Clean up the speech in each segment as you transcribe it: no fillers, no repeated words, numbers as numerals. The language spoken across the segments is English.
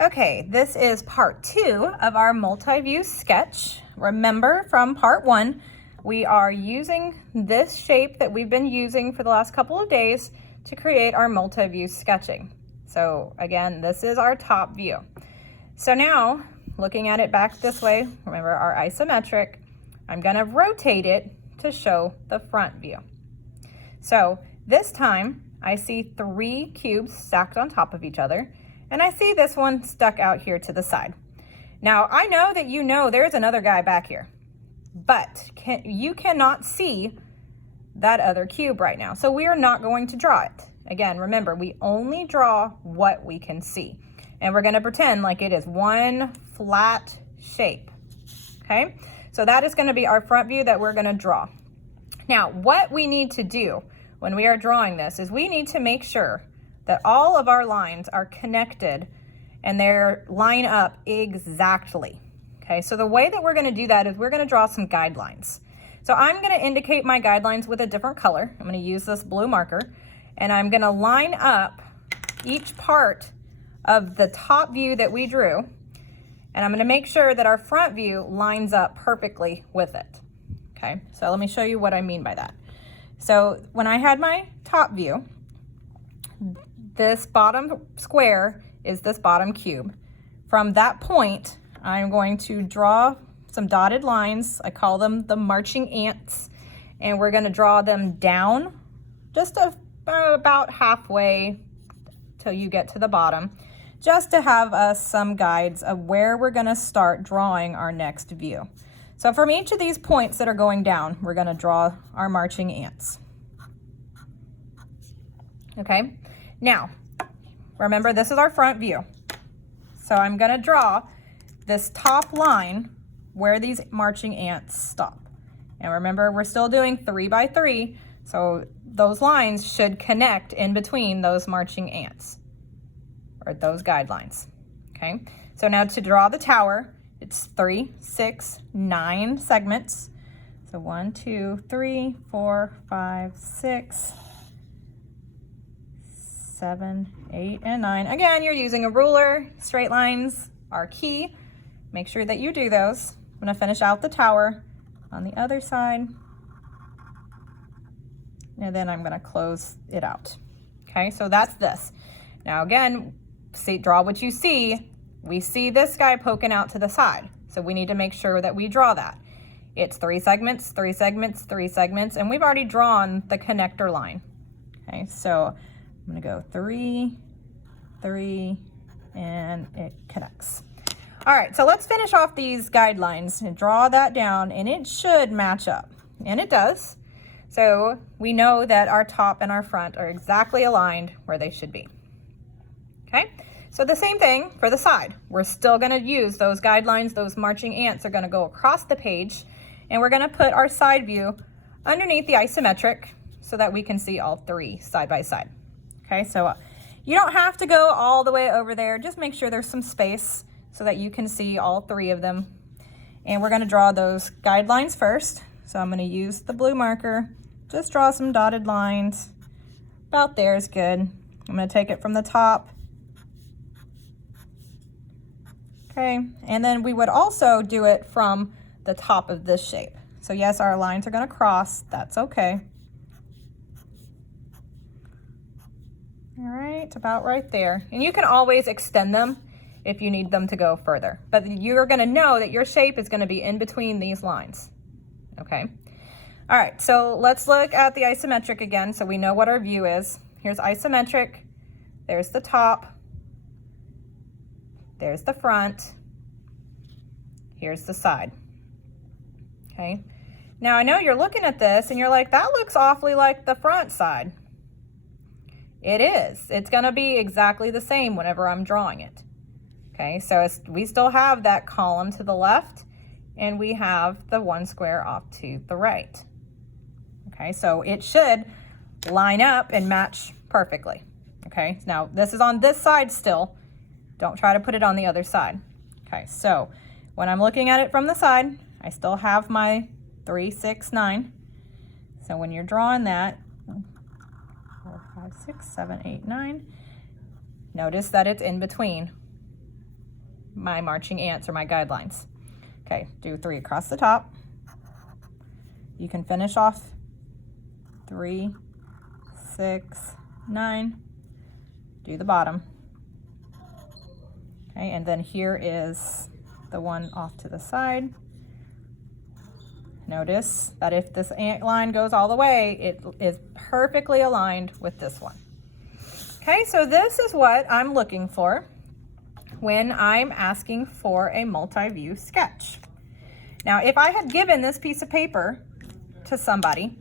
Okay, this is part 2 of our multi-view sketch. Remember from part 1, we are using this shape that we've been using for the last couple of days to create our multi-view sketching. So again, this is our top view. So now, looking at it back this way, remember our isometric, I'm gonna rotate it to show the front view. So this time, I see 3 cubes stacked on top of each other, and I see this one stuck out here to the side. Now, I know that you know there's another guy back here, but you cannot see that other cube right now. So we are not going to draw it. Again, remember, we only draw what we can see. And we're gonna pretend like it is one flat shape, okay? So that is gonna be our front view that we're gonna draw. Now, what we need to do when we are drawing this is we need to make sure that all of our lines are connected and they're line up exactly. Okay, so the way that we're gonna do that is we're gonna draw some guidelines. So I'm gonna indicate my guidelines with a different color. I'm gonna use this blue marker, and I'm gonna line up each part of the top view that we drew, and I'm gonna make sure that our front view lines up perfectly with it. Okay, so let me show you what I mean by that. So when I had my top view, this bottom square is this bottom cube. From that point, I'm going to draw some dotted lines. I call them the marching ants, and we're gonna draw them down just about halfway till you get to the bottom, just to have us some guides of where we're gonna start drawing our next view. So from each of these points that are going down, we're gonna draw our marching ants. Okay, now, remember this is our front view. So I'm gonna draw this top line where these marching ants stop. And remember, we're still doing 3 by 3, so those lines should connect in between those marching ants, or those guidelines, okay? So now to draw the tower, it's 3, 6, 9 segments. So 1, 2, 3, 4, 5, 6, 7, 8, and 9. Again, you're using a ruler. Straight lines are key. Make sure that you do those. I'm gonna finish out the tower on the other side, and then I'm gonna close it out. Okay, so that's this. Now again, draw what you see. We see this guy poking out to the side, so we need to make sure that we draw that. It's 3 segments, 3 segments, 3 segments, and we've already drawn the connector line. Okay, so I'm gonna go 3, 3, and it connects. All right, so let's finish off these guidelines and draw that down, and it should match up, and it does. So we know that our top and our front are exactly aligned where they should be. Okay, so the same thing for the side. We're still gonna use those guidelines. Those marching ants are gonna go across the page, and we're gonna put our side view underneath the isometric so that we can see all 3 side by side. Okay, so you don't have to go all the way over there. Just make sure there's some space so that you can see all 3 of them. And we're gonna draw those guidelines first. So I'm gonna use the blue marker, just draw some dotted lines. About there is good. I'm gonna take it from the top. Okay, and then we would also do it from the top of this shape. So yes, our lines are gonna cross, that's okay. All right, about right there. And you can always extend them if you need them to go further. But you're gonna know that your shape is gonna be in between these lines, okay? All right, so let's look at the isometric again so we know what our view is. Here's isometric, there's the top, there's the front, here's the side, okay? Now I know you're looking at this and you're like, that looks awfully like the front side. It is. It's gonna be exactly the same whenever I'm drawing it. Okay, so we still have that column to the left, and we have the 1 square off to the right. Okay, so it should line up and match perfectly. Okay, now this is on this side still. Don't try to put it on the other side. Okay, so when I'm looking at it from the side, I still have my 3, 6, 9. So when you're drawing that, 4, 5, 6, 7, 8, 9, notice that it's in between my marching ants or my guidelines. Okay, do 3 across the top. You can finish off 3, 6, 9, do the bottom. Okay, and then here is the one off to the side. Notice that if this ant line goes all the way, it is perfectly aligned with this one. Okay, so this is what I'm looking for when I'm asking for a multi-view sketch. Now, if I had given this piece of paper to somebody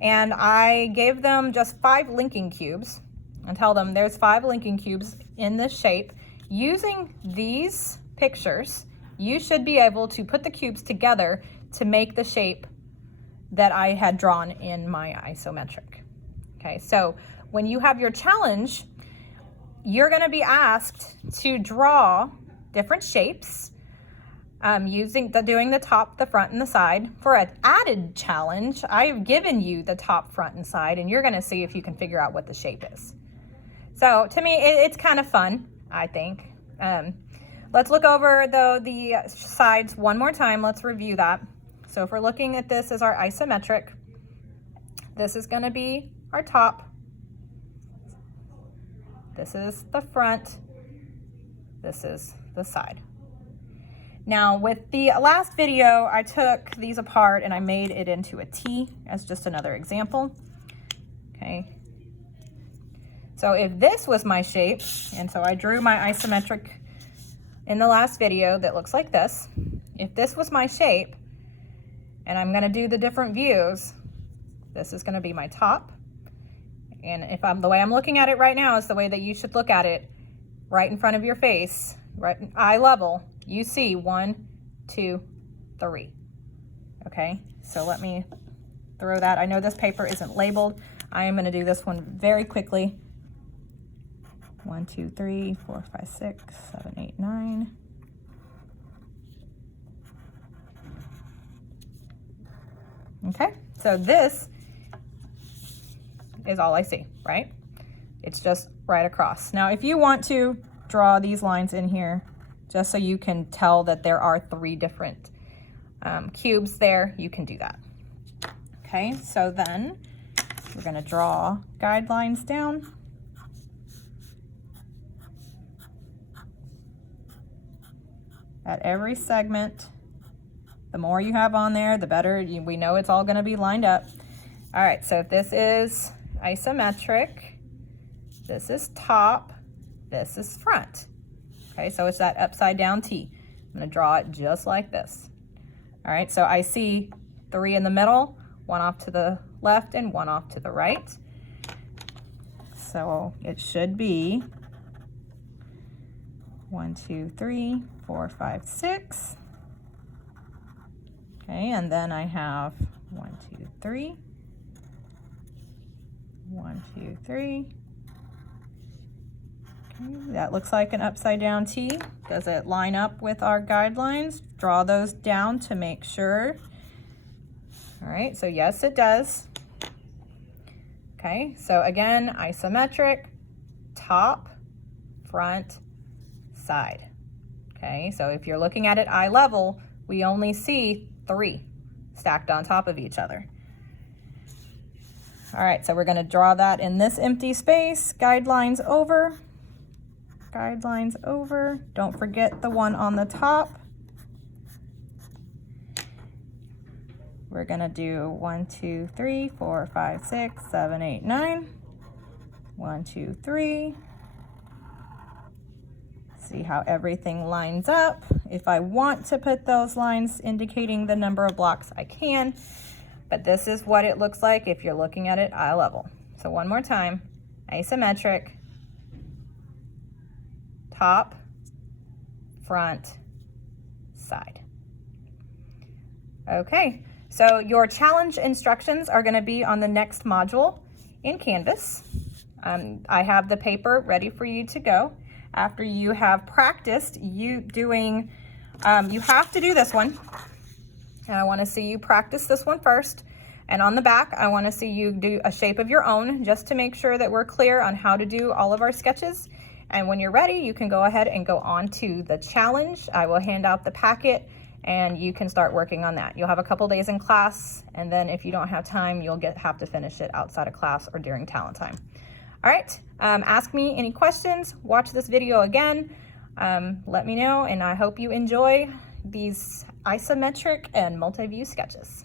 and I gave them just 5 linking cubes and tell them there's 5 linking cubes in this shape, using these pictures, you should be able to put the cubes together to make the shape that I had drawn in my isometric. Okay, so when you have your challenge, you're going to be asked to draw different shapes doing the top, the front, and the side. For an added challenge, I've given you the top, front, and side, and you're going to see if you can figure out what the shape is. So to me, it's kind of fun, I think. Let's look over though the sides one more time. Let's review that. So if we're looking at this as our isometric, this is going to be our top. This is the front. This is the side. Now with the last video, I took these apart and I made it into a T as just another example. Okay. So if this was my shape, and so I drew my isometric in the last video that looks like this. If this was my shape, and I'm gonna do the different views, this is gonna be my top. And if the way I'm looking at it right now is the way that you should look at it, right in front of your face, right eye level, you see 1, 2, 3. Okay, so let me throw that. I know this paper isn't labeled. I am gonna do this one very quickly. 1, 2, 3, 4, 5, 6, 7, 8, 9. Okay, so this is all I see, right? It's just right across. Now, if you want to draw these lines in here, just so you can tell that there are 3 different cubes there, you can do that. Okay, so then we're gonna draw guidelines down. At every segment. The more you have on there, the better. We know it's all going to be lined up. All right, so if this is isometric, this is top, this is front. Okay, so it's that upside down T. I'm going to draw it just like this. All right, so I see 3 in the middle, 1 off to the left and 1 off to the right. So it should be 1, 2, 3, 4, 5, 6. Okay, and then I have 1, 2, 3, 1, 2, 3. Okay, that looks like an upside down T. Does it line up with our guidelines? Draw those down to make sure. All right, so yes, it does. Okay, so again, isometric, top, front, side. Okay, so if you're looking at it eye level, we only see 3 stacked on top of each other. All right, so we're going to draw that in this empty space. Guidelines over. Guidelines over. Don't forget the one on the top. We're going to do 1, 2, 3, 4, 5, 6, 7, 8, 9. 1, 2, 3. See how everything lines up. If I want to put those lines indicating the number of blocks, I can, but this is what it looks like if you're looking at it eye level. So one more time, isometric, top, front, side. Okay, so your challenge instructions are going to be on the next module in Canvas. I have the paper ready for you to go. After you have practiced you have to do this one. And I want to see you practice this one first. And on the back, I want to see you do a shape of your own just to make sure that we're clear on how to do all of our sketches. And when you're ready, you can go ahead and go on to the challenge. I will hand out the packet and you can start working on that. You'll have a couple days in class, and then if you don't have time, you'll have to finish it outside of class or during talent time. All right, ask me any questions, watch this video again, let me know, and I hope you enjoy these isometric and multi-view sketches.